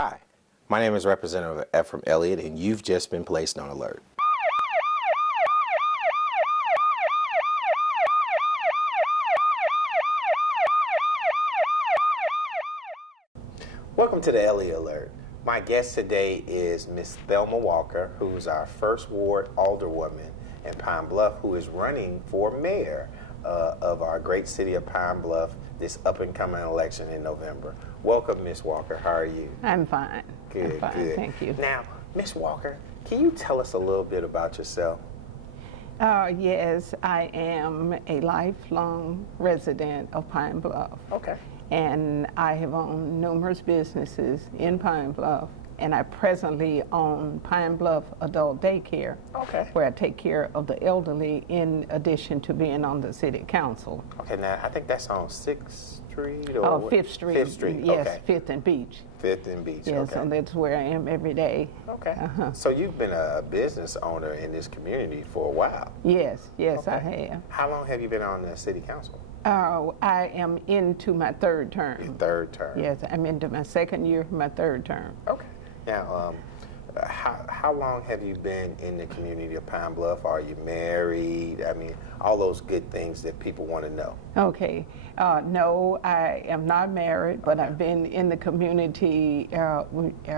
Hi, my name is Representative Ephraim Elliott, and you've just been placed on alert. Welcome to the Elliott Alert. My guest today is Miss Thelma Walker, who's our first ward alderwoman in Pine Bluff, who is running for mayor of our great city of Pine Bluff this up-and-coming election in November. Welcome, Miss Walker. How are you? I'm fine. Good, I'm fine. good. Thank you. Now, Miss Walker, can you tell us a little bit about yourself? Yes, I am a lifelong resident of Pine Bluff. Okay. And I have owned numerous businesses in Pine Bluff, and I presently own Pine Bluff Adult Daycare, Okay. where I take care of the elderly in addition to being on the city council. Okay, now I think that's on 6th Street or what? 5th Street. 5th Street, Yes, okay. 5th and Beach. 5th and Beach, Yes, okay. so that's where I am every day. Okay. Uh-huh. So you've been a business owner in this community for a while. Yes, Okay. I have. How long have you been on the city council? I am into my third term. Your third term. Yes, I'm into my second year, my third term. Okay. Now, how long have you been in the community of Pine Bluff? Are you married? I mean, all those good things that people want to know. Okay. No, I am not married, but I've been in the community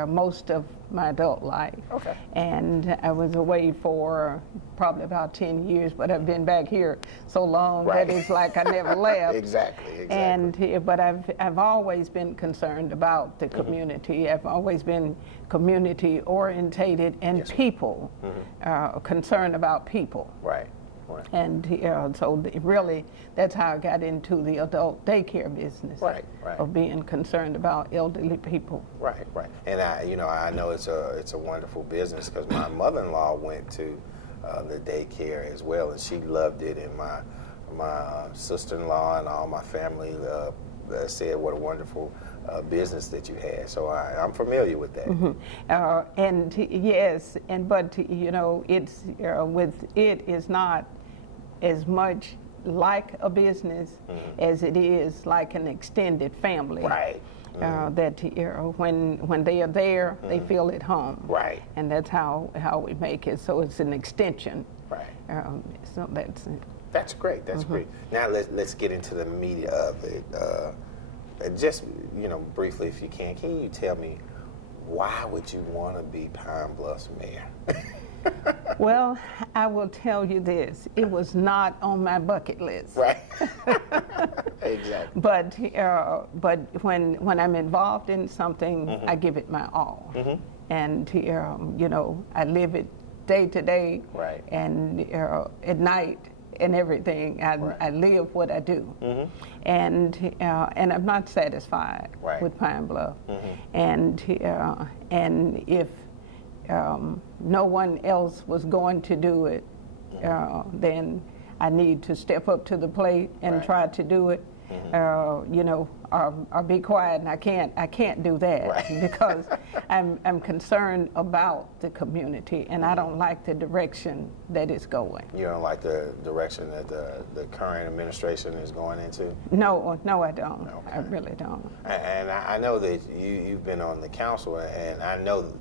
most of my adult life. Okay. And I was away for probably about 10 years, but I've been back here so long Right. that it's like I never left. Exactly. But I've always been concerned about the community. I've always been community orientated and Yes, people, concerned about people. Right. Right. And really, that's how I got into the adult daycare business. Right, right. Of being concerned about elderly people. Right, right. And I know it's a wonderful business because my mother-in-law went to the daycare as well, and she loved it. And my sister-in-law and all my family said what a wonderful business that you had. So I'm familiar with that. Mm-hmm. And yes, but it's with it is not as much like a business as it is like an extended family. Right. That when they are there, they feel at home. Right. And that's how we make it. So it's an extension. Right. So that's it. That's great. That's great. Now let's get into the meat of it. Just briefly, if you can you tell me why would you want to be Pine Bluff's mayor? Well, I will tell you this: it was not on my bucket list. Right. Exactly. But when I'm involved in something, I give it my all, and I live it day to day, Right. and at night and everything. I live what I do, and I'm not satisfied with Pine Bluff, and if no one else was going to do it, then I need to step up to the plate and try to do it. Or be quiet, and I can't do that because I'm concerned about the community, and I don't like the direction that it's going. You don't like the direction that the current administration is going into? No, I don't. Okay. I really don't. And I know that you've been on the council, and I know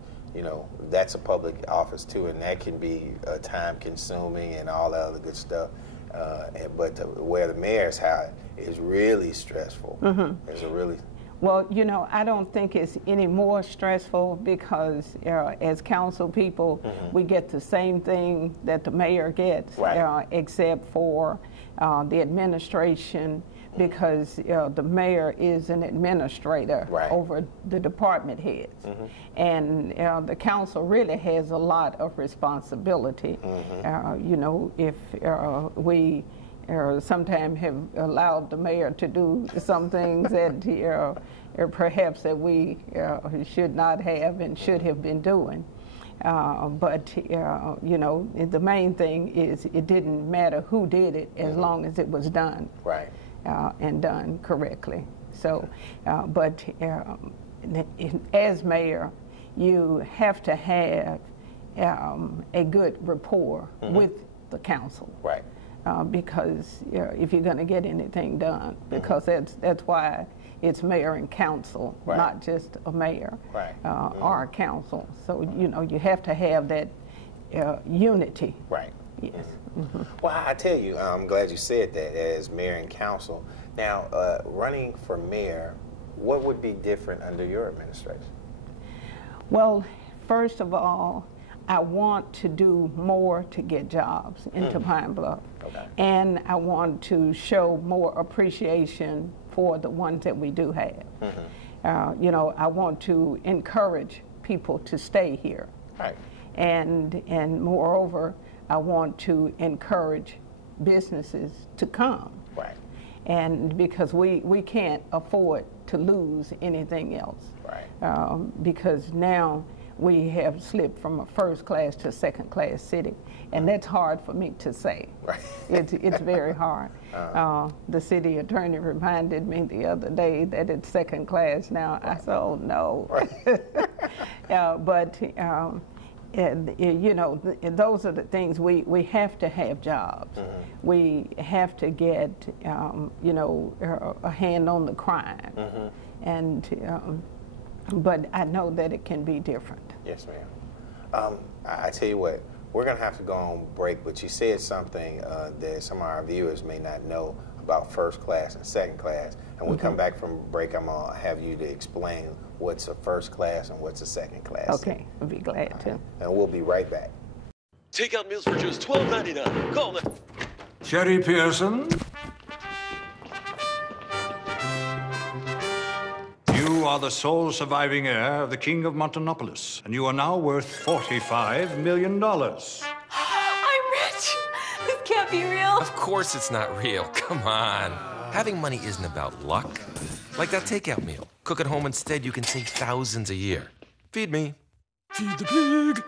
that's a public office too, and that can be time-consuming and all that other good stuff. But where the mayor's hat is really stressful. It's a really... Well, I don't think it's any more stressful because as council people, we get the same thing that the mayor gets, except for the administration, because the mayor is an administrator over the department heads. And the council really has a lot of responsibility. If we sometimes have allowed the mayor to do some things that perhaps that we should not have and should have been doing. But the main thing is it didn't matter who did it as long as it was done. Right. And done correctly. So, but as mayor, you have to have a good rapport with the council. Right. Because if you're going to get anything done, because that's why it's mayor and council, not just a mayor or a council. So, you know, you have to have that unity. Right. Yes. Well, I tell you, I'm glad you said that as mayor and council. Now, running for mayor, what would be different under your administration? Well, first of all, I want to do more to get jobs into Pine Bluff. Okay. And I want to show more appreciation for the ones that we do have. You know, I want to encourage people to stay here. Right. And moreover, I want to encourage businesses to come. Right. And because we can't afford to lose anything else. Right. Because now we have slipped from a first class to second class city, and that's hard for me to say. Right. It's very hard. The city attorney reminded me the other day that it's second class now. I said, oh no. But you know, those are the things we have to have jobs. We have to get you know, a hand on the crime, and but I know that it can be different. Yes, ma'am. I tell you what, we're going to have to go on break, but you said something that some of our viewers may not know about first class and second class. And when we come back from break, I'm going to have you to explain what's a first class and what's a second class. Okay, I'll be glad to. And we'll be right back. Take out meals for just $12.99. Call them. Sherry Pearson. You are the sole surviving heir of the King of Montanopolis, and you are now worth $45 million. I'm rich! This can't be real. Of course it's not real. Come on. Having money isn't about luck. Like that takeout meal. Cook at home instead, you can save thousands a year. Feed me. Feed the pig.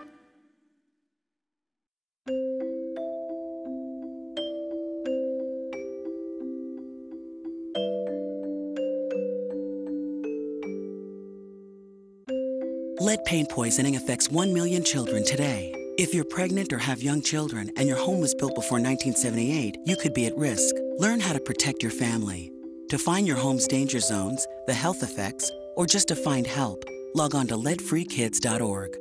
Lead paint poisoning affects 1 million children today. If you're pregnant or have young children and your home was built before 1978, you could be at risk. Learn how to protect your family. To find your home's danger zones, the health effects, or just to find help, log on to leadfreekids.org.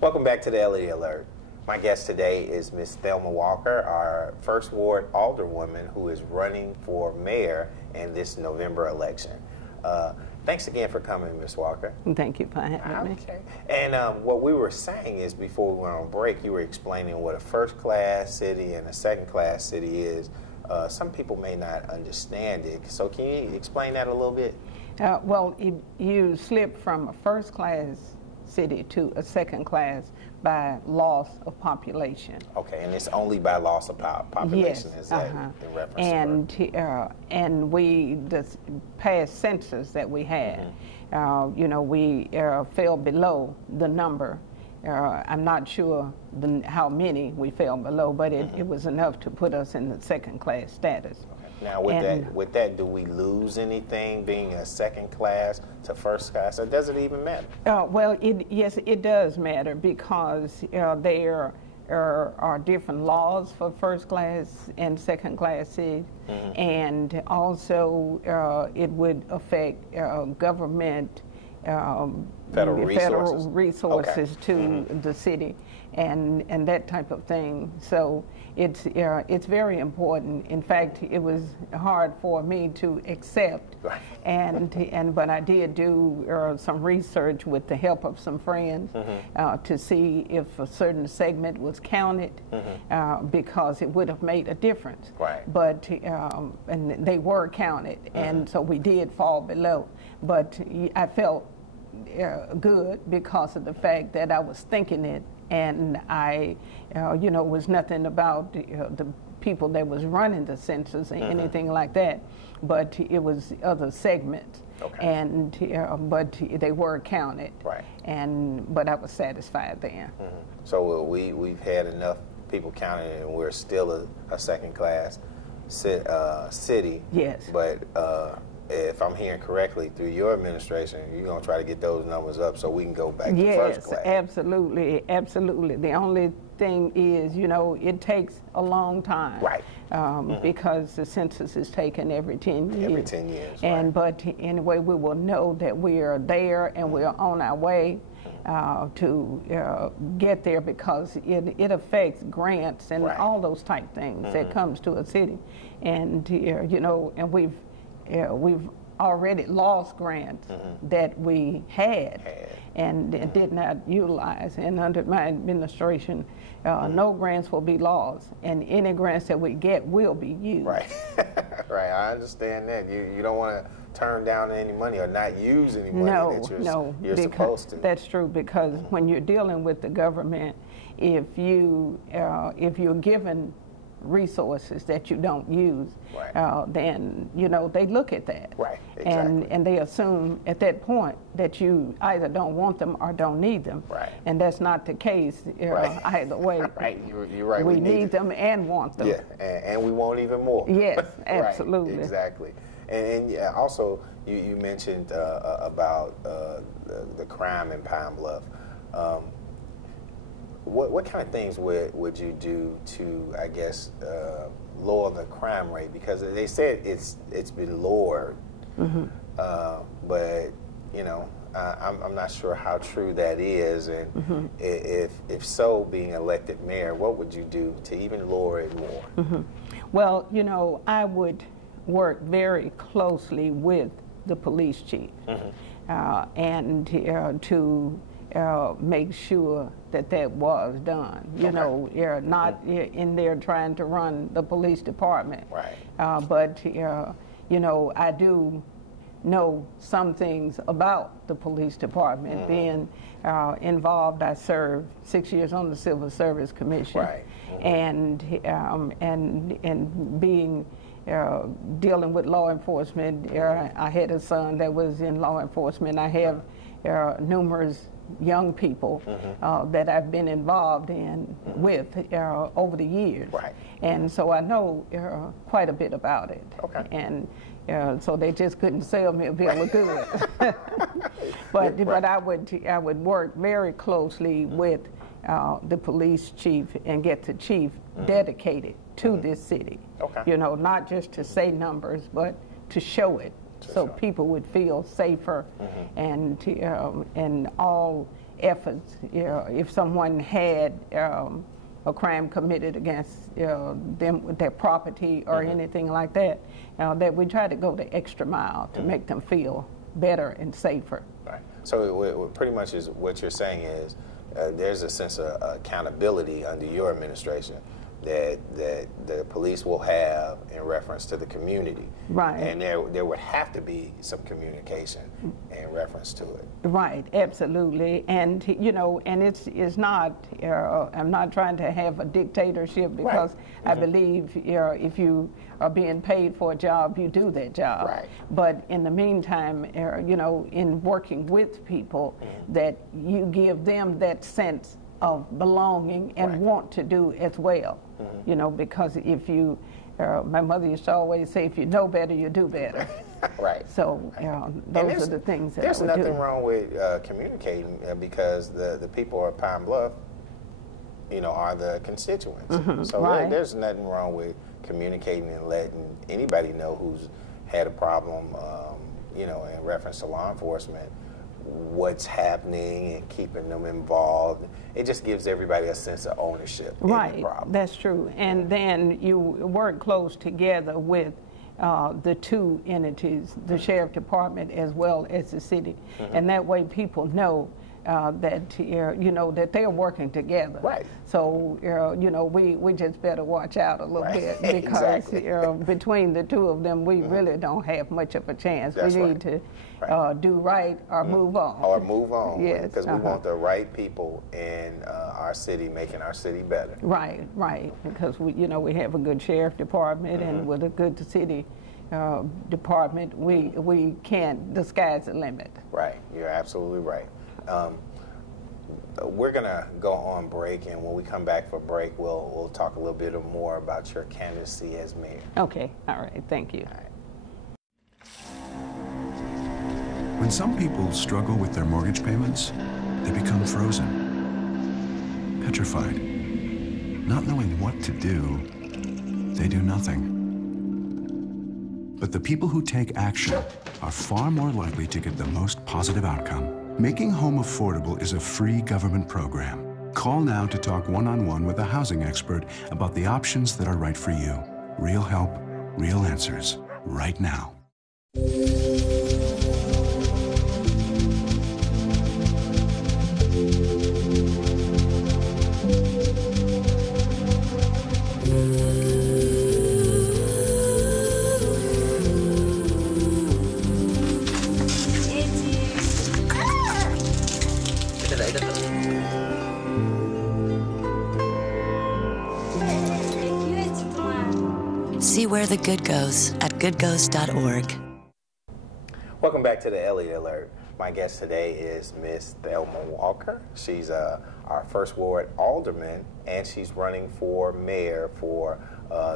Welcome back to the Elliott Alert. My guest today is Ms. Thelma Walker, our First Ward Alderwoman, who is running for mayor in this November election. Thanks again for coming, Ms. Walker. Thank you for having me. And what we were saying is, before we went on break, you were explaining what a first-class city and a second-class city is. Some people may not understand it. So can you explain that a little bit? Well, you slip from a first-class city to a second-class by loss of population. Okay, and it's only by loss of population, yes, is that in reference to and the past census that we had, you know, we fell below the number. I'm not sure how many we fell below, but it was enough to put us in the second-class status. Now, with that, do we lose anything being a second class to first class, or does it even matter? Well, yes, it does matter, because there are different laws for first class and second class cities, and also it would affect government federal resources to the city, and that type of thing. So it's very important. In fact, it was hard for me to accept, but I did do some research with the help of some friends to see if a certain segment was counted, because it would have made a difference. But and they were counted, and so we did fall below. But I felt good because of the fact that I was thinking it, and I, you know, was nothing about the people that was running the census or anything like that, but it was other segments, and but they were counted, but I was satisfied then. So we've had enough people counted, and we're still a second class city. Yes. But if I'm hearing correctly, through your administration, you're going to try to get those numbers up so we can go back to first class. Yes, absolutely, absolutely. The only thing is, you know, it takes a long time. Right. Because the census is taken every 10 years. Every 10 years, And but anyway, we will know that we are there and we are on our way to get there, because it affects grants and all those type things that comes to a city. And you know, and we've already lost grants that we had and did not utilize. And under my administration, no grants will be lost, and any grants that we get will be used. Right. Right. I understand that. You don't want to turn down any money or not use any money that you're supposed to. That's true, because when you're dealing with the government, if you're given resources that you don't use, then you know they look at that, and they assume at that point that you either don't want them or don't need them, and that's not the case either way. You're right. We need them and want them. Yeah, and we want even more. Yes, absolutely. Right, exactly. And also you mentioned about the crime in Pine Bluff. What kind of things would you do to, I guess, lower the crime rate? Because they said it's been lowered, but you know, I'm not sure how true that is. And if so, being elected mayor, what would you do to even lower it more? Well, you know, I would work very closely with the police chief and to make sure that was done. You know, not in there trying to run the police department. But you know, I do know some things about the police department. Being involved, I served 6 years on the Civil Service Commission, and being dealing with law enforcement. I had a son that was in law enforcement. I have numerous young people that I've been involved with over the years, and so I know quite a bit about it. And so they just couldn't sell me a bill of goods. But I would work very closely with the police chief and get the chief dedicated to this city. You know, not just to say numbers, but to show it, so people would feel safer, and all efforts. If someone had a crime committed against them with their property or anything like that, that we try to go the extra mile to make them feel better and safer. So it pretty much is what you're saying is there's a sense of accountability under your administration that the police will have in reference to the community. And there would have to be some communication in reference to it. Absolutely. And you know, and it's not, I'm not trying to have a dictatorship, because I believe if you are being paid for a job, you do that job. But in the meantime, you know, in working with people, that you give them that sense of belonging and want to do as well. You know, because if you, my mother used to always say, if you know better, you do better. So those are the things that there's I would do. nothing wrong with communicating, because the people of Pine Bluff, you know, are the constituents. So there's nothing wrong with communicating and letting anybody know who's had a problem, you know, in reference to law enforcement, what's happening and keeping them involved. It just gives everybody a sense of ownership in the problem. That's true. And then you work close together with the two entities, the sheriff department as well as the city, and that way people know that you know, that they're working together. So you know, we just better watch out a little bit, because between the two of them, we really don't have much of a chance. We need to do right or move on. Or move on. Because we want the right people in our city, making our city better. Because we, you know, we have a good sheriff department, and with a good city department, we can't. The sky's the limit. You're absolutely right. We're going to go on break, and when we come back for break, we'll talk a little bit more about your candidacy as mayor. Okay. All right. Thank you. All right. When some people struggle with their mortgage payments, they become frozen, petrified. Not knowing what to do, they do nothing. But the people who take action are far more likely to get the most positive outcome. Making home affordable is a free government program. Call now to talk one-on-one with a housing expert about the options that are right for you. Real help, real answers, right now. See where the good goes at goodgoes.org. Welcome back to the Elliott Alert. My guest today is Miss Thelma Walker. She's our first ward alderman, and she's running for mayor for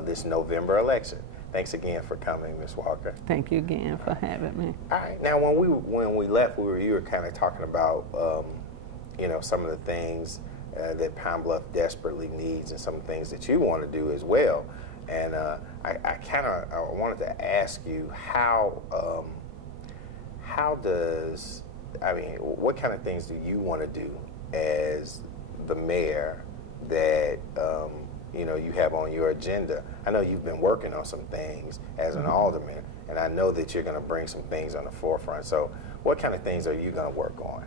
this November election. Thanks again for coming, Miss Walker. Thank you again for having me. All right. Now, when we left, you were kind of talking about you know, some of the things that Pine Bluff desperately needs, and some things that you want to do as well. And I wanted to ask you what kind of things do you want to do as the mayor that you know, you have on your agenda? I know you've been working on some things as an alderman, and I know that you're going to bring some things on the forefront. So what kind of things are you going to work on?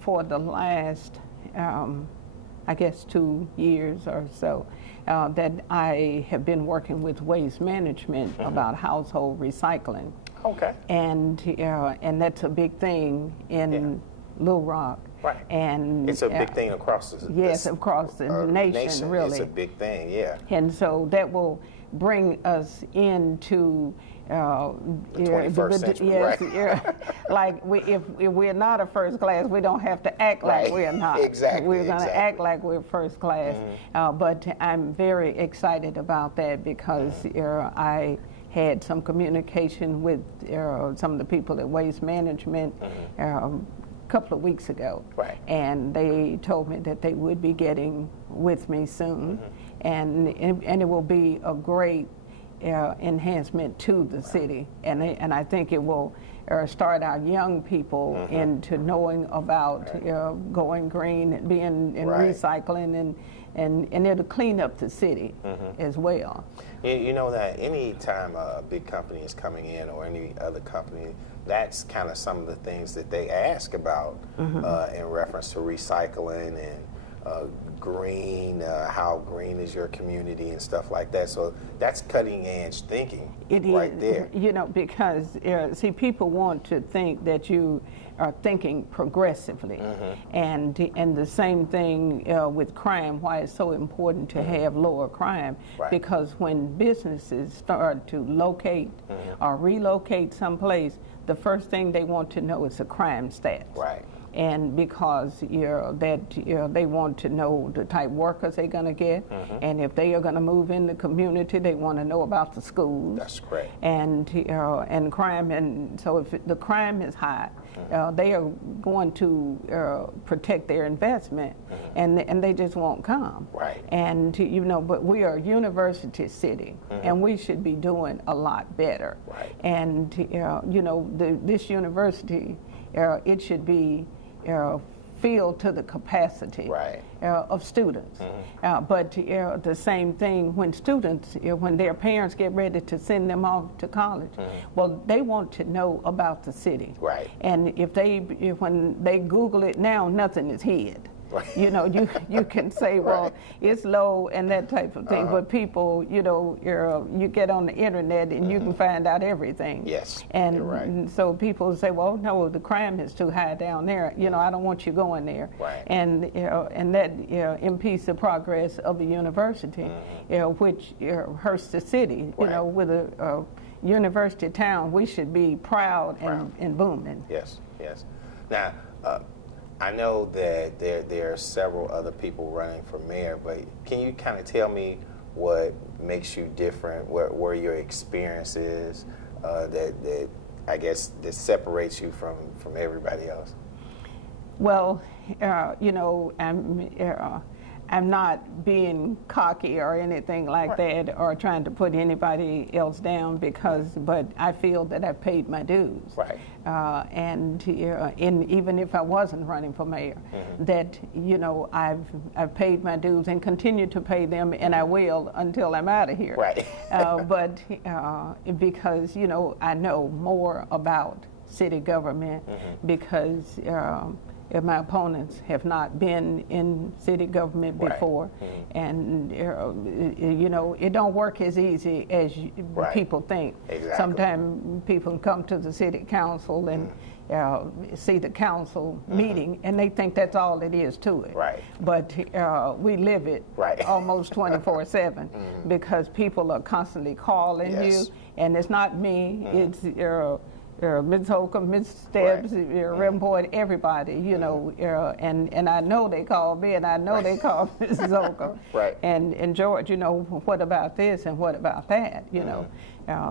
For the last, I guess 2 years or so, that I have been working with Waste Management about household recycling. Okay. And that's a big thing in Little Rock. Right. And it's a big thing across the across the nation, really. It's a big thing, yeah. And so that will bring us into the 21st century, yes, right. yeah. Like if we're not a first class, we don't have to act like we're not. Exactly. We're going to act like we're first class. But I'm very excited about that because I had some communication with some of the people at Waste Management a couple of weeks ago. Right. And they told me that they would be getting with me soon. And it will be a great enhancement to the city, and I think it will start our young people into knowing about going green and being and recycling, and it'll clean up the city as well. You know that any time a big company is coming in, or any other company, that's kind of some of the things that they ask about in reference to recycling and green, how green is your community and stuff like that. So that's cutting edge thinking right there. You know, because see, people want to think that you are thinking progressively, and the same thing with crime. Why it's so important to have lower crime, because when businesses start to locate or relocate someplace, the first thing they want to know is the crime stats. Right. And because they want to know the type of workers they're going to get, and if they are going to move in the community, they want to know about the schools. That's correct. And crime, and so if the crime is high, they are going to protect their investment, and they just won't come. Right. And you know, but we are a university city, and we should be doing a lot better. Right. And you know, this university, it should be filled to the capacity of students. But the same thing when students, when their parents get ready to send them off to college, well, they want to know about the city. Right. And when they Google it now, nothing is hid. You know, you can say, well, it's low and that type of thing, but people, you know, you get on the internet and you can find out everything. Yes, and you're right. And so people say, well, no, the crime is too high down there. You know, I don't want you going there. Right. And and that impedes the progress of the university, which hurts the city. You know, with a university town, we should be proud and booming. Yes, yes. Now, I know that there are several other people running for mayor, but can you kind of tell me what makes you different, where your experience is that I guess that separates you from everybody else? Well, you know, I'm not being cocky or anything like that, or trying to put anybody else down, but I feel that I've paid my dues. Right. And even if I wasn't running for mayor, that, you know, I've paid my dues and continue to pay them, and I will until I'm out of here. Right. But because, you know, I know more about city government because my opponents have not been in city government before, and you know, it don't work as easy as people think. Exactly. Sometimes people come to the city council and see the council meeting, and they think that's all it is to it. Right. But we live it almost 24/7 because people are constantly calling you, and it's not me. It's Ms. Holcomb, Ms. Stebbs, Remboyd, everybody, you know, and I know they call me, and I know they call Mrs. Holcomb. And George, you know, what about this and what about that, you know.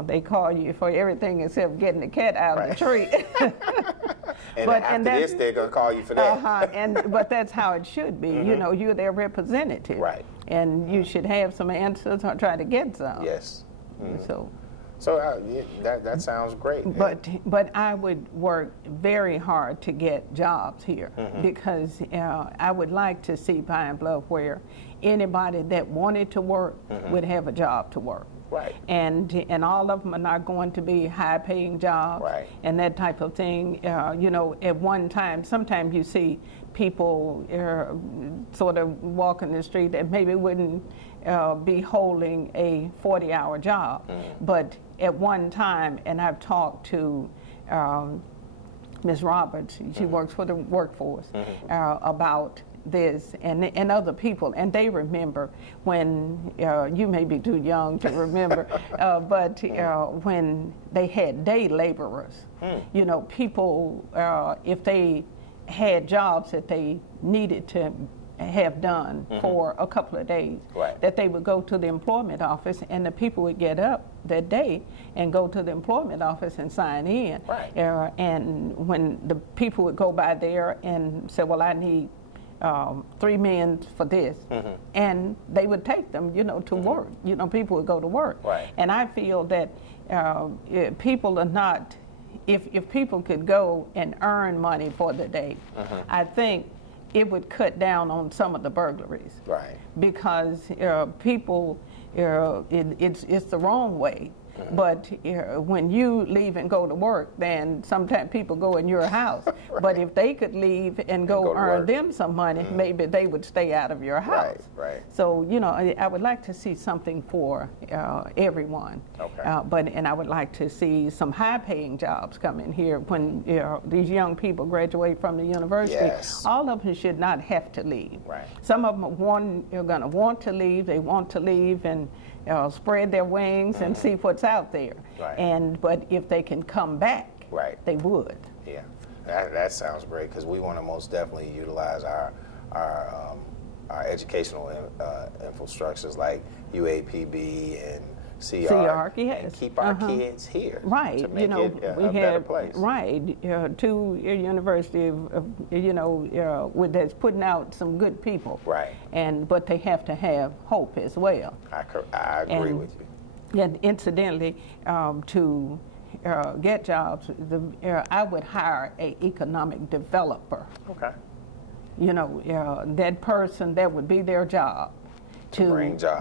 They call you for everything except getting the cat out of the tree. and after this, they're going to call you for that. But that's how it should be. You know, you're their representative. Right. And you should have some answers or try to get some. Yes. So that sounds great. But I would work very hard to get jobs here because I would like to see Pine Bluff where anybody that wanted to work would have a job to work. Right. And all of them are not going to be high-paying jobs and that type of thing. You know, at one time, sometimes you see people sort of walking the street that maybe wouldn't be holding a 40-hour job. But at one time, and I've talked to Ms. Roberts, she works for the workforce, about this and other people, and they remember when, you may be too young to remember, but when they had day laborers, you know, people, if they had jobs that they needed to have done for a couple of days, that they would go to the employment office, and the people would get up that day and go to the employment office and sign in. And when the people would go by there and say, well, I need 3 men for this, and they would take them, you know, to work. You know, people would go to work. And I feel that people are not, if people could go and earn money for the day, I think it would cut down on some of the burglaries. Because people, it's the wrong way. But when you leave and go to work, then sometimes people go in your house. But if they could leave and go earn them some money, maybe they would stay out of your house. So, you know, I would like to see something for everyone. And I would like to see some high-paying jobs come in here when these young people graduate from the university. All of them should not have to leave. Some of them are going to want to leave. They want to leave and spread their wings and see what's out there. But if they can come back, they would. Yeah, that sounds great, because we want to most definitely utilize our educational infrastructures like UAPB and CR, and keep our kids here. To make it a better place. To a university of, you know, that's putting out some good people. But they have to have hope as well. I agree with you. And incidentally, to get jobs, I would hire an economic developer. You know, that person, that would be their job. To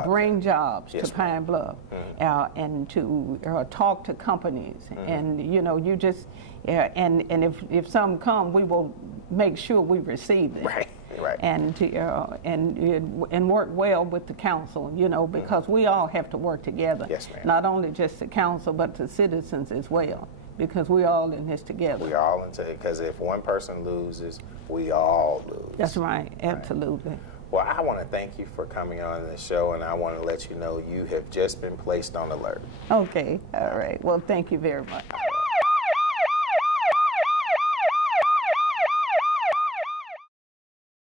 bring jobs to Pine Bluff, and to talk to companies, and you know, you just and if some come, we will make sure we receive them, and work well with the council, you know, because we all have to work together. Not only just the council, but the citizens as well, because we're all in this together. We're all into it, because if one person loses, we all lose. That's right, absolutely. Well, I want to thank you for coming on the show, and I want to let you know you have just been placed on alert. Okay, all right. Well, thank you very much.